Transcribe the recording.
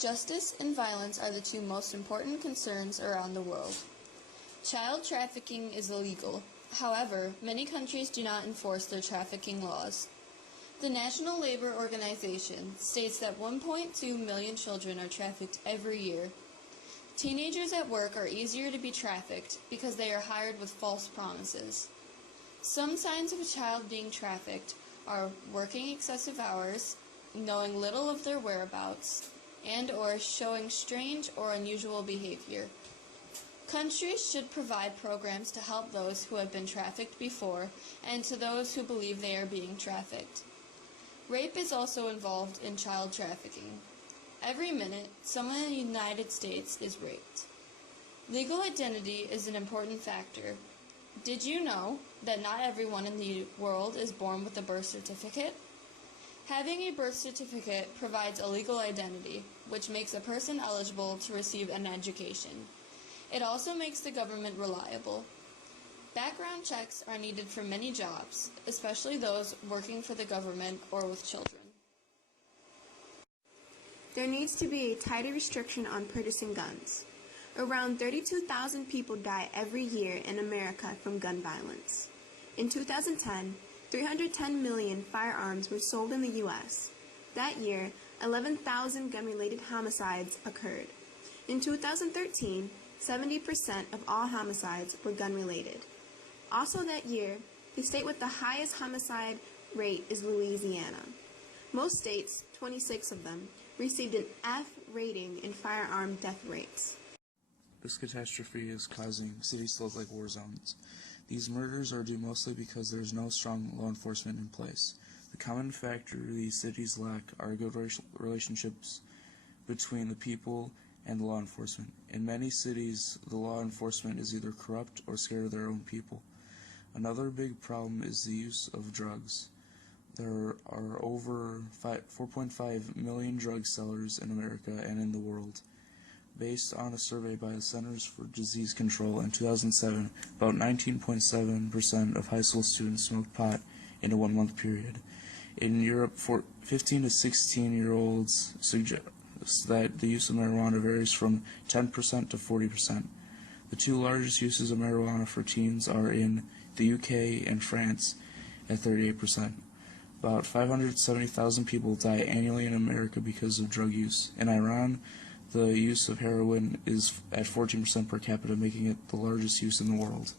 Justice and violence are the two most important concerns around the world. Child trafficking is illegal. However, many countries do not enforce their trafficking laws. The National Labor Organization states that 1.2 million children are trafficked every year. Teenagers at work are easier to be trafficked because they are hired with false promises. Some signs of a child being trafficked are working excessive hours, knowing little of their whereabouts, and/or showing strange or unusual behavior. Countries should provide programs to help those who have been trafficked before and to those who believe they are being trafficked. Rape is also involved in child trafficking. Every minute, someone in the United States is raped. Legal identity is an important factor. Did you know that not everyone in the world is born with a birth certificate? Having a birth certificate provides a legal identity, which makes a person eligible to receive an education. It also makes the government reliable. Background checks are needed for many jobs, especially those working for the government or with children. There needs to be a tighter restriction on purchasing guns. Around 32,000 people die every year in America from gun violence. In 2010, 310 million firearms were sold in the U.S. That year, 11,000 gun-related homicides occurred. In 2013, 70% of all homicides were gun-related. Also that year, the state with the highest homicide rate is Louisiana. Most states, 26 of them, received an F rating in firearm death rates. This catastrophe is causing cities to look like war zones. These murders are due mostly because there is no strong law enforcement in place. The common factor these cities lack are good relationships between the people and the law enforcement. In many cities, the law enforcement is either corrupt or scared of their own people. Another big problem is the use of drugs. There are over 4.5 million drug sellers in America and in the world. Based on a survey by the Centers for Disease Control in 2007, about 19.7% of high school students smoked pot in a 1-month period. In Europe, 15 to 16-year-olds suggest that the use of marijuana varies from 10% to 40%. The two largest uses of marijuana for teens are in the UK and France at 38%. About 570,000 people die annually in America because of drug use. In Iran, the use of heroin is at 14% per capita, making it the largest use in the world.